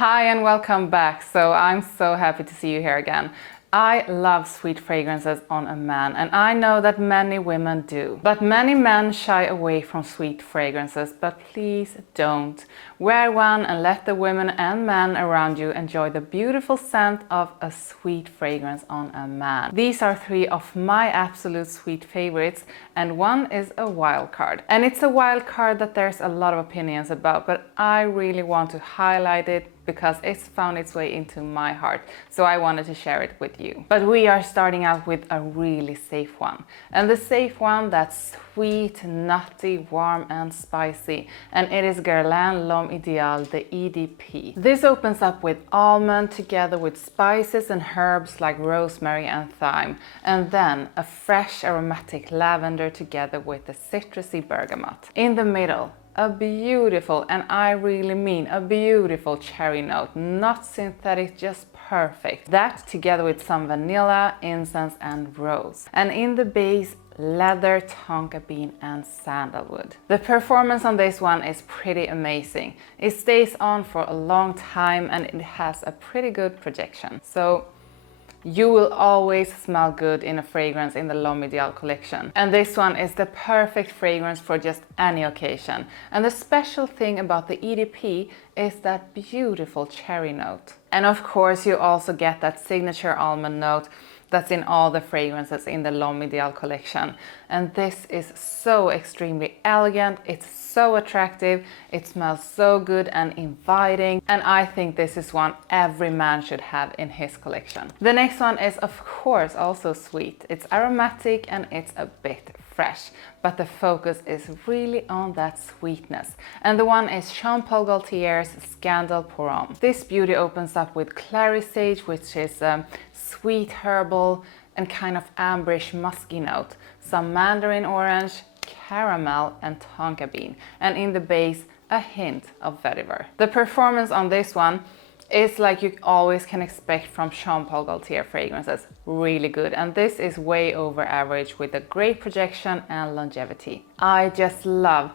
Hi and welcome back. So I'm so happy to see you here again. I love sweet fragrances on a man, and I know that many women do. But many men shy away from sweet fragrances, but please don't. Wear one and let the women and men around you enjoy the beautiful scent of a sweet fragrance on a man. These are three of my absolute sweet favorites, and one is a wild card. And it's a wild card that there's a lot of opinions about, but I really want to highlight it because it's found its way into my heart, so I wanted to share it with you. But we are starting out with a really safe one, and the safe one that's sweet, nutty, warm and spicy, and it is Guerlain L'Homme Ideal, the EDP. This opens up with almond together with spices and herbs like rosemary and thyme, and then a fresh aromatic lavender together with the citrusy bergamot. In the middle, a beautiful, and I really mean a beautiful cherry note, not synthetic, just perfect. That together with some vanilla, incense and rose. And in the base, leather, tonka bean and sandalwood. The performance on this one is pretty amazing. It stays on for a long time and it has a pretty good projection. So you will always smell good in a fragrance in the L'Homme Ideal collection. And this one is the perfect fragrance for just any occasion. And the special thing about the EDP is that beautiful cherry note. And of course you also get that signature almond note that's in all the fragrances in the L'Homme Ideal collection. And this is so extremely elegant, it's so attractive, it smells so good and inviting, and I think this is one every man should have in his collection. The next one is of course also sweet. It's aromatic and it's a bit fresh, but the focus is really on that sweetness. And the one is Jean Paul Gaultier's Scandal Prom. This beauty opens up with clary sage, which is sweet herbal and kind of amberish musky note, some mandarin orange, caramel and tonka bean, and in the base a hint of vetiver. The performance on this one is like you always can expect from Jean Paul Gaultier fragrances, really good, and this is way over average with a great projection and longevity. I just love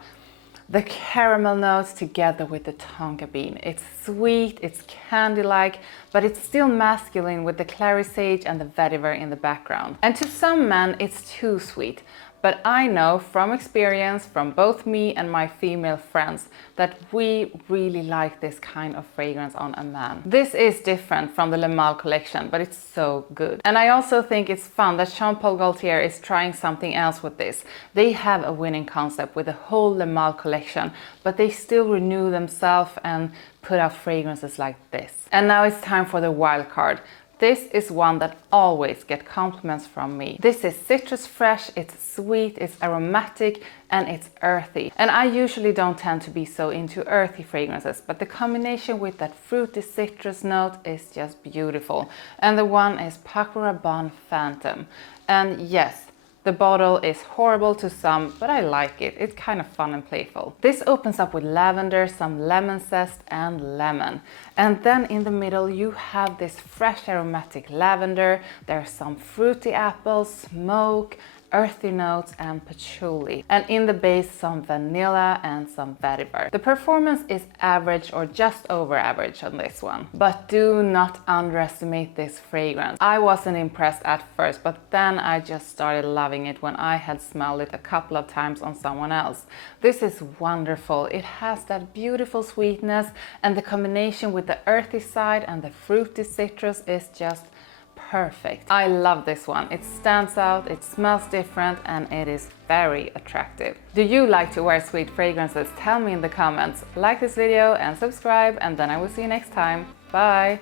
the caramel notes together with the tonka bean. It's sweet, it's candy-like, but it's still masculine with the clary sage and the vetiver in the background. And to some men it's too sweet, but I know from experience from both me and my female friends that we really like this kind of fragrance on a man. This is different from the Le Male collection, but it's so good. And I also think it's fun that Jean Paul Gaultier is trying something else with this. They have a winning concept with the whole Le Male collection, but they still renew themselves and put out fragrances like this. And now it's time for the wild card. This is one that always get compliments from me. This is citrus fresh, it's sweet, it's aromatic and it's earthy. And I usually don't tend to be so into earthy fragrances, but the combination with that fruity citrus note is just beautiful. And the one is Paco Rabanne Phantom. And yes, the bottle is horrible to some, but I like it. It's kind of fun and playful. This opens up with lavender, some lemon zest and lemon. And then in the middle you have this fresh aromatic lavender. There's some fruity apples, smoke, earthy notes and patchouli. And in the base some vanilla and some vetiver. The performance is average or just over average on this one. But do not underestimate this fragrance. I wasn't impressed at first, but then I just started loving it when I had smelled it a couple of times on someone else. This is wonderful. It has that beautiful sweetness, and the combination with the earthy side and the fruity citrus is just perfect. I love this one. It stands out, it smells different and it is very attractive. Do you like to wear sweet fragrances? Tell me in the comments. Like this video and subscribe, and then I will see you next time. Bye!